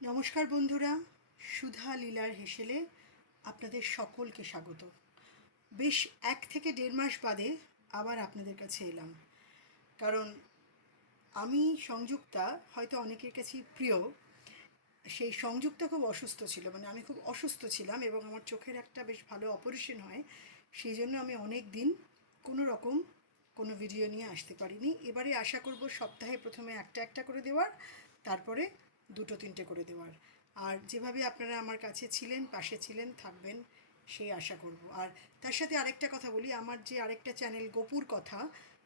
নমস্কার বন্ধুরা, সুধা লীলার হেসেলে আপনাদের সকলকে স্বাগত। বেশ এক থেকে দেড় মাস বাদে আবার আপনাদের কাছে এলাম। কারণ আমি সংযুক্তা, হয়তো অনেকের কাছেই প্রিয়, সেই সংযুক্তা খুব অসুস্থ ছিল। মানে আমি খুব অসুস্থ ছিলাম এবং আমার চোখের একটা বেশ ভালো অপারেশন হয়, সেই জন্য আমি অনেক দিন কোনো রকম কোনো ভিডিও নিয়ে আসতে পারিনি। এবারে আশা করব সপ্তাহে প্রথমে একটা একটা করে দেওয়ার, তারপরে দুটো, তিনটে করে দেওয়ার। আর যেভাবে আপনারা আমার কাছে ছিলেন, পাশে ছিলেন, থাকবেন, সেই আশা করব। আর তার সাথে আরেকটা কথা বলি, আমার যে আরেকটা চ্যানেল গোপুর কথা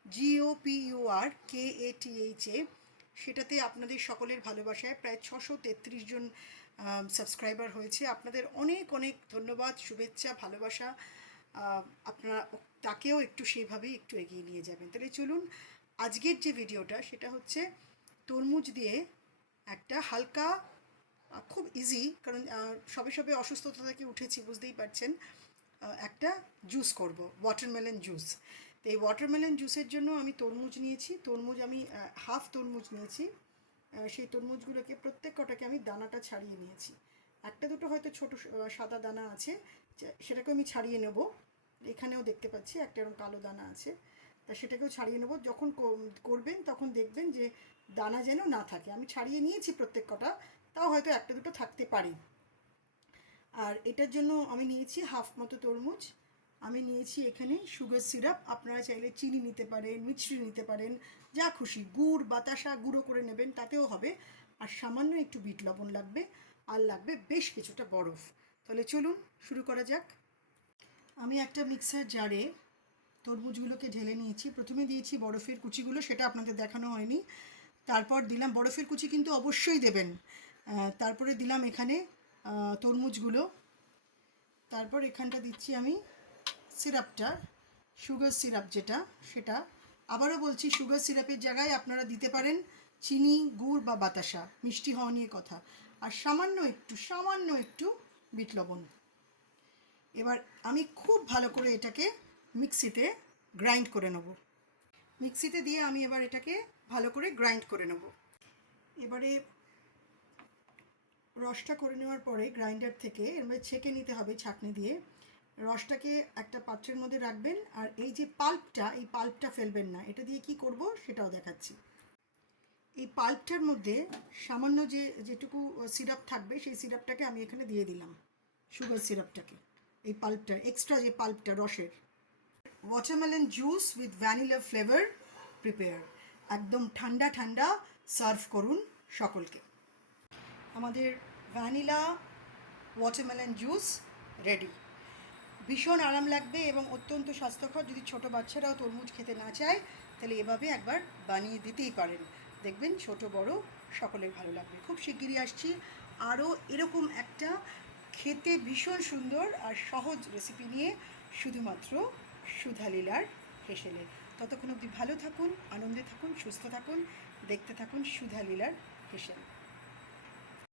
Geo PU K A T H A সেটাতে আপনাদের সকলের ভালোবাসায় প্রায় ছশো তেত্রিশ জন সাবস্ক্রাইবার হয়েছে। আপনাদের অনেক অনেক ধন্যবাদ, শুভেচ্ছা, ভালোবাসা। আপনারা তাকেও একটু সেইভাবেই একটু এগিয়ে নিয়ে যাবেন। তাহলে চলুন, আজকের যে ভিডিওটা, সেটা হচ্ছে তরমুজ দিয়ে একটা হালকা খুব ইজি কারণ সবে সবে অসুস্থতা থেকে উঠেছি, বুঝতেই পারছেন একটা জুস করব ওয়াটারমেলন জুস তো এই ওয়াটারমেলন জুসের জন্য আমি তরমুজ নিয়েছি, তরমুজ আমি হাফ তরমুজ নিয়েছি সেই তরমুজগুলোকে প্রত্যেক কটাকে আমি দানাটা ছাড়িয়ে নিয়েছি। একটা দুটো হয়তো ছোটো সাদা দানা আছে সেটাকে আমি ছাড়িয়ে নেব। এখানেও দেখতে পাচ্ছি একটা এরকম কালো দানা আছে। তা সেটাকেও ছাড়িয়ে নেব। যখন করবেন তখন দেখবেন যে দানা যেন না থাকে। আমি ছাড়িয়ে নিয়েছি প্রত্যেক কটা, তাও হয়তো একটা দুটো থাকতে পারে। আর এটার জন্য আমি নিয়েছি হাফ মতো তরমুজ। আমি নিয়েছি এখানে সুগার সিরাপ আপনারা চাইলে চিনি নিতে পারেন, মিছরি নিতে পারেন। যা খুশি, গুড়, বাতাসা গুঁড়ো করে নেবেন, তাতেও হবে। আর সামান্য একটু বিট লবণ লাগবে। আর লাগবে বেশ কিছুটা বরফ। তাহলে চলুন, শুরু করা যাক। আমি একটা মিক্সার জারে তরমুজগুলোকে ঢেলে নিয়েছি। প্রথমে দিয়েছি বরফের কুচিগুলো, সেটা আপনাদের দেখানো হয়নি। তারপর দিলাম, বরফের কুচি কিন্তু অবশ্যই দেবেন। তারপরে দিলাম এখানে তরমুজগুলো। তারপর এখানটা দিচ্ছি আমি সিরাপটা, সুগার সিরাপ যেটা, সেটা। আবারও বলছি, সুগার সিরাপের জায়গায় আপনারা দিতে পারেন চিনি, গুড় বা বাতাসা, মিষ্টি হওয়া নিয়ে কথা। আর সামান্য একটু সামান্য একটু বিট লবণ। এবার আমি খুব ভালো করে এটাকে মিক্সিতে গ্রাইন্ড করে নেব। মিক্সিতে দিয়ে আমি এবার এটাকে ভালো করে গ্রাইন্ড করে নেব। এবারে রসটা করে নেওয়ার পরে গ্রাইন্ডার থেকে এর মধ্যে ছেঁকে নিতে হবে ছাঁকনি দিয়ে। রসটাকে একটা পাত্রের মধ্যে রাখবেন আর এই যে পাল্পটা, এই পাল্পটা ফেলবেন না। এটা দিয়ে কি করব সেটাও দেখাচ্ছি। এই পাল্পটার মধ্যে সামান্য যে, যেটুকু সিরাপ থাকবে সেই সিরাপটাকে আমি এখানে দিয়ে দিলাম। সুগার সিরাপটাকে। এই পাল্পটা, এক্সট্রা যে পাল্পটা রসের। Watermelon juice with vanilla flavour prepare একদম ঠান্ডা ঠান্ডা সার্ভ করুন সকলকে। আমাদের ভ্যানিলা ওয়াটারমেলন জুস রেডি ভীষণ আরাম লাগবে এবং অত্যন্ত স্বাস্থ্যকর। যদি ছোট বাচ্চারাও তরমুজ খেতে না চায়, তাহলে এভাবে একবার বানিয়ে দিতেই পারেন। দেখবেন ছোট, বড় সকলের ভালো লাগবে। খুব শিগগিরই আসছি। আরও এরকম একটা খেতে ভীষণ সুন্দর আর সহজ রেসিপি নিয়ে শুধুমাত্র সুধালীলার হেসেলে। ততক্ষণ অবধি ভালো থাকুন আনন্দে থাকুন সুস্থ থাকুন দেখতে থাকুন সুধালীলার হেসেল।